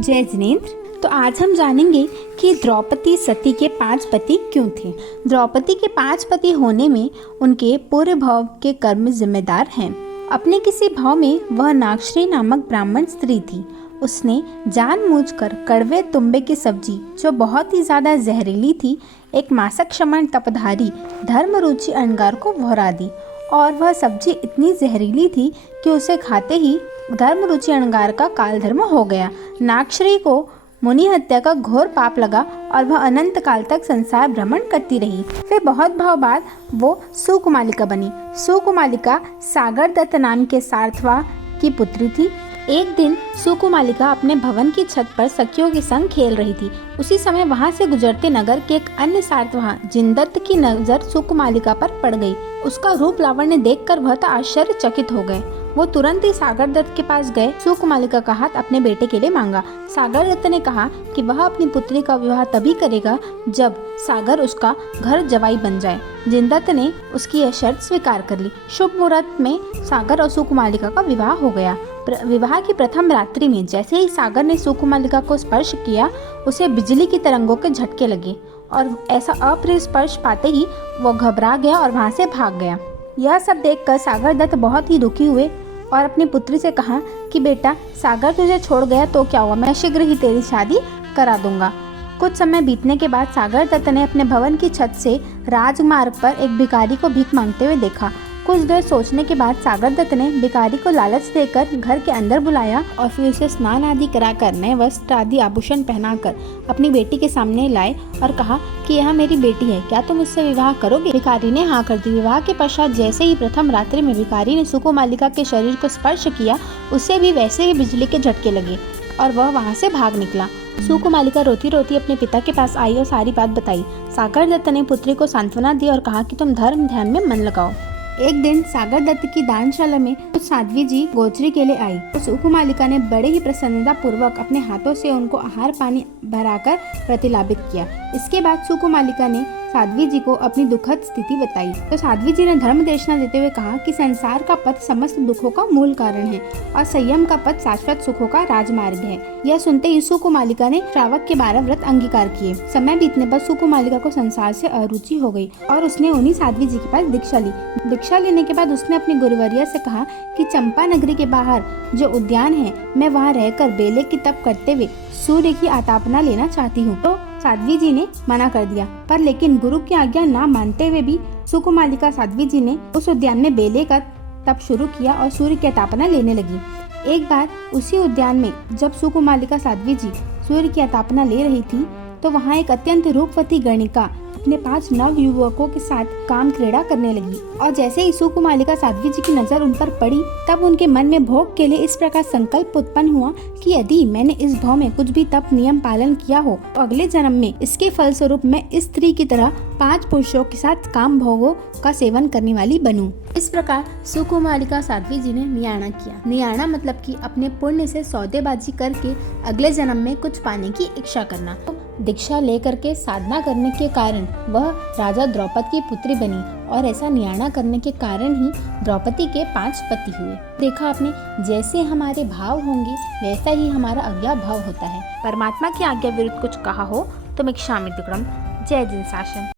जय जिनेंद्र। तो आज हम जानेंगे कि द्रौपदी सती के 5 पति क्यों थे। द्रौपदी के 5 पति होने में उनके पूर्व भाव के कर्म जिम्मेदार हैं। अपने किसी भाव में वह नागश्री नामक ब्राह्मण स्त्री थी। उसने जानबूझकर कड़वे तुम्बे की सब्जी, जो बहुत ही ज्यादा जहरीली थी, एक मासक क्षमण तपधारी धर्मरुचि अंगार को भोरा दी। और वह सब्जी इतनी जहरीली थी कि उसे खाते ही धर्मरुचि अंगार का कालधर्म हो गया। नागश्री को मुनि हत्या का घोर पाप लगा और वह अनंत काल तक संसार भ्रमण करती रही। फिर बहुत भाव बाद वो सुकुमालिका बनी। सुकुमालिका सागर दत्त नाम के सारथवा की पुत्री थी। एक दिन सुकुमालिका अपने भवन की छत पर सखियों के संग खेल रही थी। उसी समय वहां से गुजरते नगर के एक अन्य सारथवा जिनदत्त की नजर सुकुमालिका पर पड़ गई। उसका रूप लावण्य देखकर वह तो आश्चर्यचकित हो गए। वो तुरंत ही सागर दत्त के पास गए। सुकुमालिका का हाथ अपने बेटे के लिए मांगा। सागर दत्त ने कहा कि वह अपनी पुत्री का विवाह तभी करेगा जब सागर उसका घर जवाई बन जाए। जिनदत्त ने उसकी यह शर्त स्वीकार कर ली। शुभ मुहूर्त में सागर और सुकुमालिका का विवाह हो गया। विवाह की प्रथम रात्रि में जैसे ही सागर ने सुकुमालिका को स्पर्श किया, उसे बिजली की तरंगों के झटके लगे और ऐसा अप्रिय स्पर्श पाते ही वो घबरा गया और वहां से भाग गया। यह सब देखकर सागर दत्त बहुत ही दुखी हुए और अपनी पुत्री से कहा कि बेटा, सागर तुझे छोड़ गया तो क्या हुआ, मैं शीघ्र ही तेरी शादी करा दूंगा। कुछ समय बीतने के बाद सागर दत्त ने अपने भवन की छत से राजमार्ग पर एक भिखारी को भीख मांगते हुए देखा। कुछ देर सोचने के बाद सागर दत्त ने भिखारी को लालच देकर घर के अंदर बुलाया और फिर उसे स्नान आदि कराकर नए वस्त्र आदि आभूषण पहनाकर अपनी बेटी के सामने लाए और कहा कि यह मेरी बेटी है, क्या तुम इससे विवाह करोगे। भिखारी ने हाँ कर दी। विवाह के पश्चात जैसे ही प्रथम रात्रि में भिखारी ने सुकुमालिका के शरीर को स्पर्श किया, उसे भी वैसे ही बिजली के झटके लगे और वह वहाँ से भाग निकला। सुकुमालिका रोती रोती अपने पिता के पास आई और सारी बात बताई। सागर दत्त ने पुत्री को सांत्वना दी और कहा कि तुम धर्म ध्यान में मन लगाओ। एक दिन सागर दत्त की दानशाला में कुछ साध्वी जी गोचरी के लिए आई। तो सुकुमालिका ने बड़े ही प्रसन्नता पूर्वक अपने हाथों से उनको आहार पानी भराकर प्रतिलाभित किया। इसके बाद सुकुमालिका ने साध्वी जी को अपनी दुखद स्थिति बताई। तो साध्वी जी ने धर्म देशना देते हुए कहा कि संसार का पथ समस्त दुखों का मूल कारण है और संयम का पथ शाश्वत सुखों का राजमार्ग है। यह सुनते ही सुकुमालिका ने श्रावक के 12 व्रत अंगीकार किए। समय बीतने पर सुकुमालिका को संसार से अरुचि हो गई और उसने उन्हीं साध्वी जी के पास दीक्षा ली। दीक्षा लेने के बाद उसने अपनी गुरुवर्या से कहा कि चंपा नगरी के बाहर जो उद्यान है, मैं वहाँ रहकर बेले की तप करते हुए सूर्य की आतापना लेना चाहती हूँ। तो साध्वी जी ने मना कर दिया, पर लेकिन गुरु की आज्ञा ना मानते हुए भी सुकुमालिका साध्वी जी ने उस उद्यान में बेले का तप शुरू किया और सूर्य की आतापना लेने लगी। एक बार उसी उद्यान में जब सुकुमालिका साध्वी जी सूर्य की आतापना ले रही थी, तो वहाँ एक अत्यंत रूपवती गणिका अपने 5 नव युवकों के साथ काम क्रीड़ा करने लगी। और जैसे ही सुकुमालिका साध्वी जी की नजर उन पर पड़ी, तब उनके मन में भोग के लिए इस प्रकार संकल्प उत्पन्न हुआ कि यदि मैंने इस भाव में कुछ भी तप नियम पालन किया हो तो अगले जन्म में इसके फलस्वरूप मैं इस स्त्री की तरह 5 पुरुषों के साथ काम भोगों का सेवन करने वाली बनूं। इस प्रकार सुकुमालिका साध्वी जी ने नियाणा किया। नियाणा मतलब कि अपने पुण्य से सौदेबाजी करके अगले जन्म में कुछ पाने की इच्छा करना। तो दीक्षा लेकर के साधना करने के कारण वह राजा द्रौपद की पुत्री बनी और ऐसा नियाणा करने के कारण ही द्रौपदी के 5 पति हुए। देखा आपने, जैसे हमारे भाव होंगे वैसा ही हमारा अज्ञा भाव होता है। परमात्मा की आज्ञा विरुद्ध कुछ कहा हो तो मैं क्षामित। जय जिन शासन।